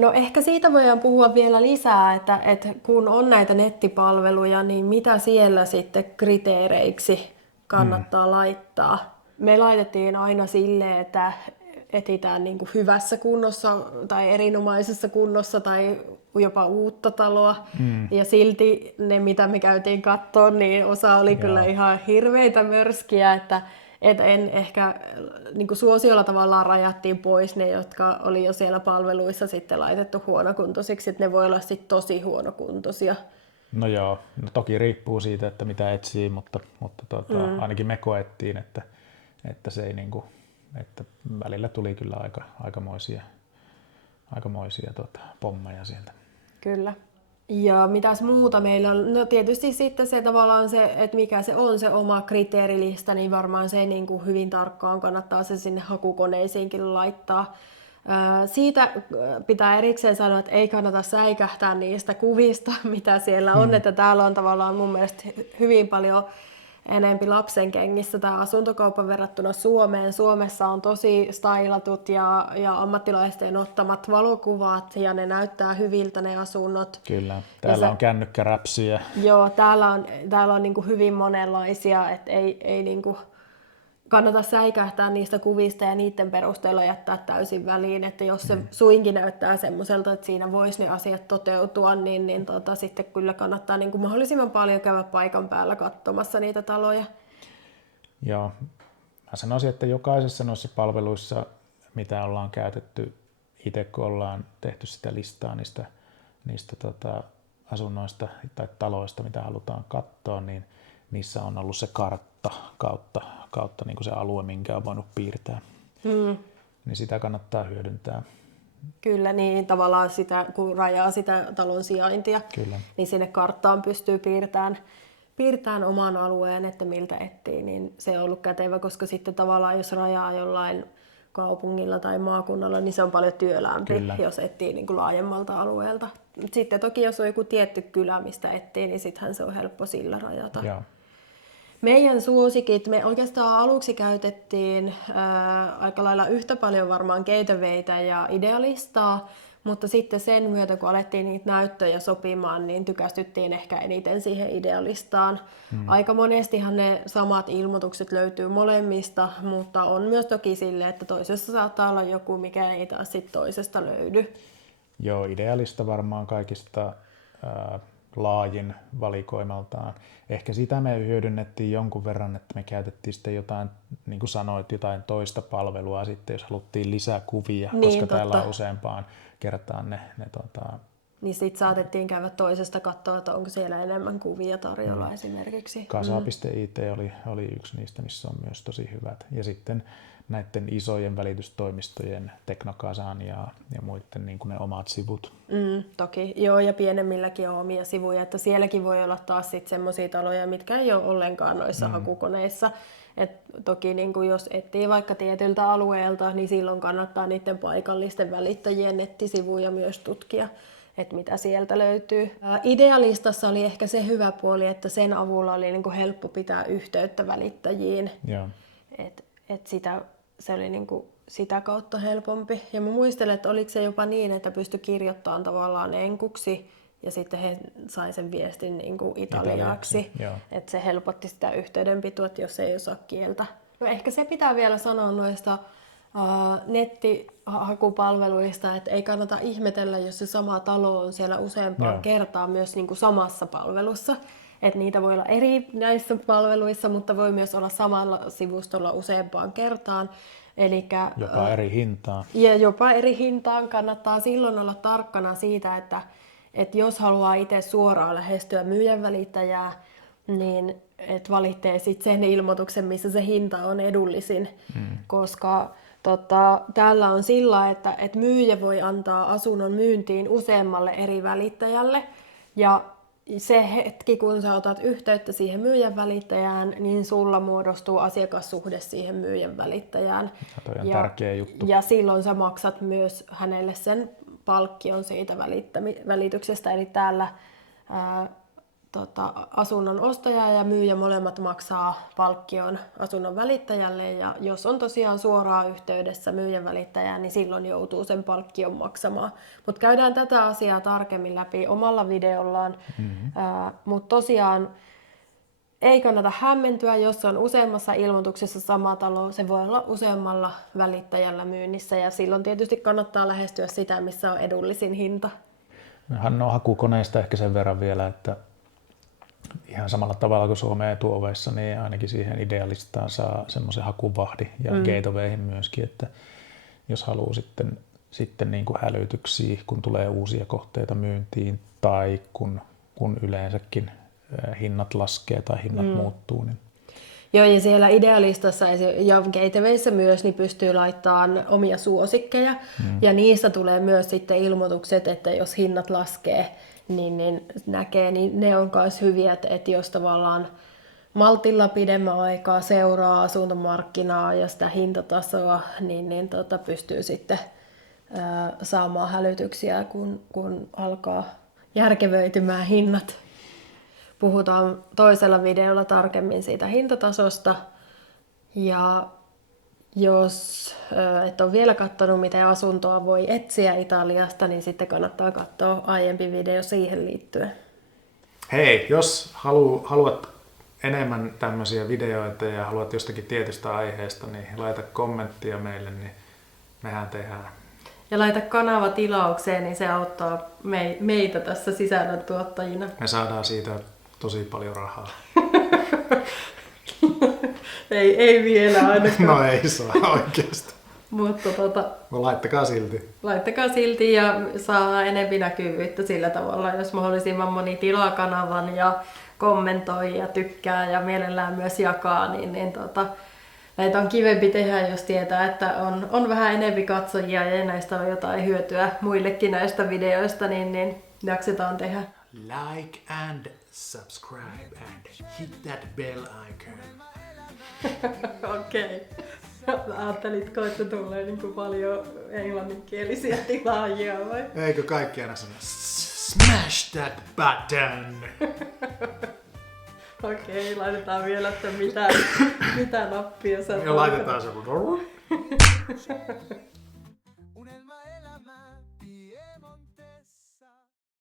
No ehkä siitä voidaan puhua vielä lisää, että kun on näitä nettipalveluja, niin mitä siellä sitten kriteereiksi kannattaa laittaa? Me laitettiin aina silleen, että etsitään niin kuin hyvässä kunnossa tai erinomaisessa kunnossa tai jopa uutta taloa. Ja silti ne, mitä me käytiin katsoa, niin osa oli kyllä Joo, ihan hirveitä mörskiä, että en ehkä niin kuin suosiolla tavallaan rajattiin pois ne, jotka oli jo siellä palveluissa sitten laitettu huonokuntoisiksi, että ne voi olla sitten tosi huonokuntoisia. no joo, no toki riippuu siitä, että mitä etsii, mutta ainakin me koettiin, että se ei niinku, että välillä tuli kyllä aikamoisia pommeja sieltä. Kyllä. Ja mitäs muuta meillä on? No tietysti sitten se tavallaan se, että mikä se on se oma kriteerilista, niin varmaan se niin kuin hyvin tarkkaan kannattaa se sinne hakukoneisiinkin laittaa. Siitä pitää erikseen sanoa, että ei kannata säikähtää niistä kuvista, mitä siellä on, että täällä on tavallaan mun mielestä hyvin paljon enempi lapsen kengissä tämä asuntokauppa verrattuna Suomeen. Suomessa on tosi stylatut ja ammattilaisten ottamat valokuvat ja ne näyttää hyviltä ne asunnot. Kyllä, täällä on kännykkäräpsiä. Joo, täällä on niinku hyvin monenlaisia, että ei niinku kannata säikähtää niistä kuvista ja niiden perusteella jättää täysin väliin, että jos se suinkin näyttää semmoiselta, että siinä voisi ne asiat toteutua, niin sitten kyllä kannattaa niin kuin mahdollisimman paljon käydä paikan päällä katsomassa niitä taloja. Joo, mä sanoisin, että jokaisessa noissa palveluissa, mitä ollaan käytetty itse, kun ollaan tehty sitä listaa niistä asunnoista tai taloista, mitä halutaan katsoa, niin niissä on ollut se kartta kautta niin kuin se alue, minkä on voinut piirtää. Niin sitä kannattaa hyödyntää. Kyllä, niin tavallaan sitä, kun rajaa sitä talon sijaintia, Kyllä. niin sinne karttaan pystyy piirtämään oman alueen, että miltä etsii, niin se on ollut kätevä, koska sitten tavallaan jos rajaa jollain kaupungilla tai maakunnalla, niin se on paljon työläämpi, jos etsii niin kuin laajemmalta alueelta. Sitten toki jos on joku tietty kylä, mistä etsii, niin sittenhän se on helppo sillä rajata. Joo. Meidän suosikit, me oikeastaan aluksi käytettiin aika lailla yhtä paljon varmaan Gatewaitä ja Idealistaa, mutta sitten sen myötä, kun alettiin niitä näyttöjä sopimaan, niin tykästyttiin ehkä eniten siihen Idealistaan. Aika monestihan ne samat ilmoitukset löytyy molemmista, mutta on myös toki silleen, että toisessa saattaa olla joku, mikä ei taas sit toisesta löydy. Joo, Idealista varmaan kaikista laajin valikoimaltaan. Ehkä sitä me hyödynnettiin jonkun verran, että me käytettiin sitten jotain, niin kuin sanoit, jotain toista palvelua sitten, jos haluttiin lisää kuvia, Niin, koska totta. täällä on useampaan kertaan ne Niin sitten saatettiin käydä toisesta katsoa, että onko siellä enemmän kuvia tarjolla esimerkiksi. Kasa.it oli yksi niistä, missä on myös tosi hyvät. Ja sitten näiden isojen välitystoimistojen, Teknokasan ja muiden niin kuin ne omat sivut. Toki, joo, ja pienemmilläkin on omia sivuja, että sielläkin voi olla taas sitten semmoisia taloja, mitkä ei ole ollenkaan noissa hakukoneissa. Et toki niin kun jos etsii vaikka tietyltä alueelta, niin silloin kannattaa niiden paikallisten välittäjien nettisivuja myös tutkia, että mitä sieltä löytyy. Idealistassa oli ehkä se hyvä puoli, että sen avulla oli niin kun helppo pitää yhteyttä välittäjiin. Joo. Se oli niin kuin sitä kautta helpompi. Ja mä muistelen, että oliko se jopa niin, että pystyi kirjoittamaan tavallaan enkuksi ja sitten he sai sen viestin niin kuin italiaksi. Että se helpotti sitä yhteydenpitoa, jos ei osaa kieltä. No ehkä se pitää vielä sanoa noista nettihakupalveluista, että ei kannata ihmetellä, jos se sama talo on siellä useampaan kertaan myös niin kuin samassa palvelussa. Että niitä voi olla eri näissä palveluissa, mutta voi myös olla samalla sivustolla useampaan kertaan. Elikkä, jopa eri hintaan. Ja jopa eri hintaan kannattaa silloin olla tarkkana siitä, että jos haluaa itse suoraan lähestyä myyjän välittäjää, niin et valitsee sitten sen ilmoituksen, missä se hinta on edullisin. Koska täällä on sillä, että myyjä voi antaa asunnon myyntiin useammalle eri välittäjälle. Ja se hetki, kun sä otat yhteyttä siihen myyjän välittäjään, niin sulla muodostuu asiakassuhde siihen myyjän välittäjään. Toi on tärkeä juttu. Ja silloin sä maksat myös hänelle sen palkkion siitä välityksestä. Eli täällä asunnon ostaja ja myyjä molemmat maksaa palkkion asunnon välittäjälle, ja jos on tosiaan suoraan yhteydessä myyjän välittäjään, niin silloin joutuu sen palkkion maksamaan. Mutta käydään tätä asiaa tarkemmin läpi omalla videollaan, mutta tosiaan ei kannata hämmentyä, jos on useammassa ilmoituksessa sama talo, se voi olla useammalla välittäjällä myynnissä, ja silloin tietysti kannattaa lähestyä sitä, missä on edullisin hinta. Hän on hakukoneista ehkä sen verran vielä, että ihan samalla tavalla kuin Suomen etuoveissa, niin ainakin siihen idealistaan saa semmoisen hakuvahdin ja gateawayhin myöskin, että jos haluaa sitten niin kuin hälytyksiä, kun tulee uusia kohteita myyntiin tai kun yleensäkin hinnat laskee tai hinnat muuttuu. Niin. Joo, ja siellä idealistassa ja gatewayssä myös niin pystyy laittamaan omia suosikkeja, ja niistä tulee myös sitten ilmoitukset, että jos hinnat laskee, niin näkee, niin ne on myös hyviä, että jos tavallaan maltilla pidemmän aikaa seuraa asuntomarkkinaa ja sitä hintatasoa, niin pystyy sitten saamaan hälytyksiä, kun alkaa järkevöitymään hinnat. Puhutaan toisella videolla tarkemmin siitä hintatasosta. Ja jos et ole vielä katsonut, miten asuntoa voi etsiä Italiasta, niin sitten kannattaa katsoa aiempi video siihen liittyen. Hei, jos haluat enemmän tämmöisiä videoita ja haluat jostakin tietystä aiheesta, niin laita kommenttia meille, niin mehän tehdään. Ja laita kanava tilaukseen, niin se auttaa meitä tässä sisällöntuottajina. Me saadaan siitä tosi paljon rahaa. ei vielä ainakaan. No ei saa oikeasti. Mutta no, laittakaa silti. Laittakaa silti ja saa enemmän näkyvyyttä sillä tavalla, jos mahdollisimman moni tilaa kanavan ja kommentoi ja tykkää ja mielellään myös jakaa, niin näitä on kivempi tehdä, jos tietää, että on vähän enemmän katsojia ja näistä on jotain hyötyä muillekin näistä videoista, niin jaksetaan tehdä. Like and subscribe and hit that bell icon. Okei. Ajattelitko, että tulee niin kuin paljon englanninkielisiä tilaajia vai? Eikö kaikki aina sano smash that button? Okei, laitetaan vielä, että mitä nappia sä ja laitetaan se